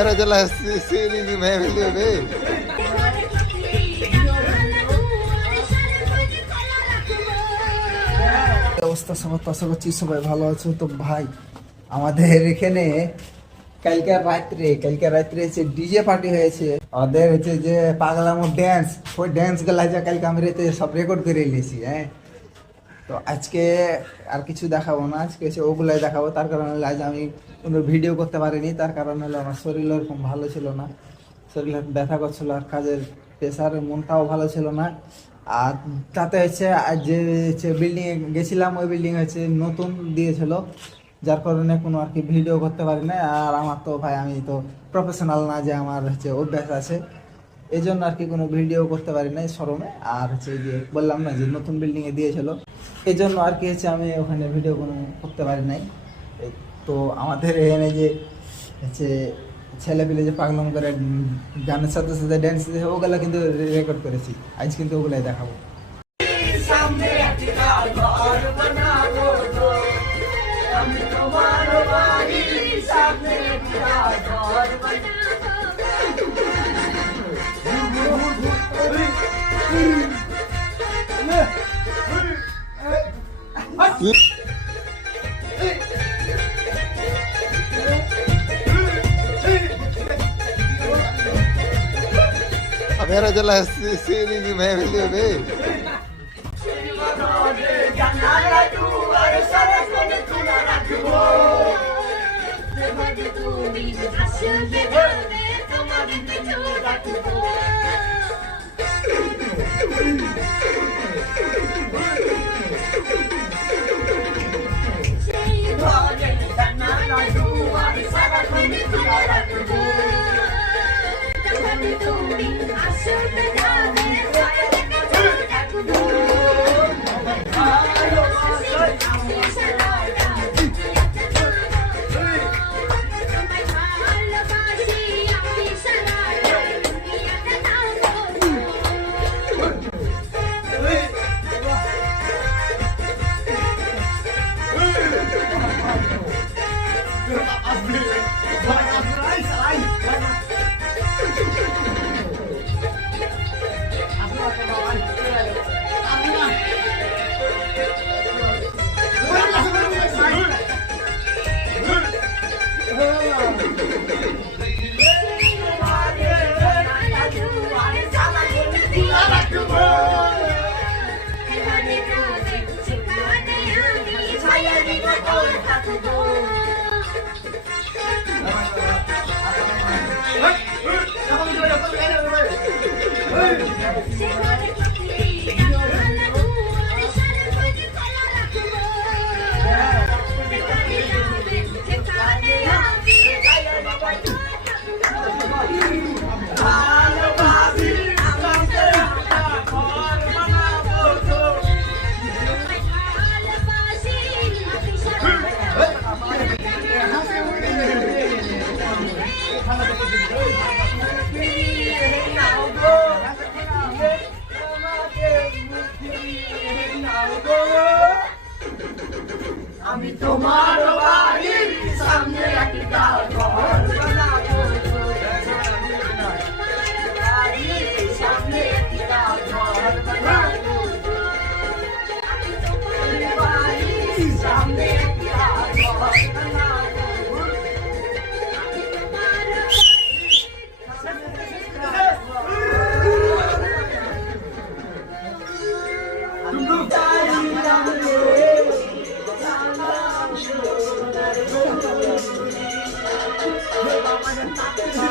मेरा चला सीरीज में वीडियो पे অবস্থা সবার আশা করছি সবাই ভালো আছো। তো ভাই আমাদের এখানে কালকে রাত্রে হচ্ছে ডিজে পার্টি হয়েছে। ওদের হচ্ছে যে পাগলামো ড্যান্স, ওই ড্যান্স গুলা যা কালকে আমি সব রেকর্ড করে নিয়েছি। হ্যাঁ, তো আজকে আর কিছু দেখাবো না, আজকে হচ্ছে ওগুলাই দেখাবো। তার কারণ হলো আজ আমি কোনো ভিডিও করতে পারিনি, তার কারণ হলো আমার শরীর ওরকম ভালো ছিল না, শরীর ব্যথা করছিল, আর কাজের প্রেশার, মনটাও ভালো ছিল না। আর তাতে হচ্ছে যে বিল্ডিংয়ে গেছিলাম, ওই বিল্ডিং হচ্ছে নতুন দিয়েছিল, যার কারণে কোনো আর কি ভিডিও করতে পারি না। আর আমার তো ভাই আমি তো প্রফেশনাল না যে আমার হচ্ছে অভ্যাস আছে, এই জন্য আর কি কোনো ভিডিও করতে পারি না শরমে। আর হচ্ছে যে বললাম না যে নতুন বিল্ডিংয়ে দিয়েছিল, এই জন্য আর কি হচ্ছে আমি ওখানে ভিডিও কোনো করতে পারি নাই। তো আমাদের এখানে যে হচ্ছে ছেলেপিলে যে পাগলাম করে গানের সাথে সাথে ড্যান্স, ওগুলো কিন্তু রেকর্ড করেছি, আজ কিন্তু ওগুলাই দেখাবো। मेरा चला सीरीज में वीडियो पे আমি তোমার বাড়ির সামনে একটা ঘর বানাবো, বাড়ির সামনে একটা ঘর বানাবো, আমি তোমার বাড়ির সামনে একটা ঘর বানাবো, আমি তোমার I'm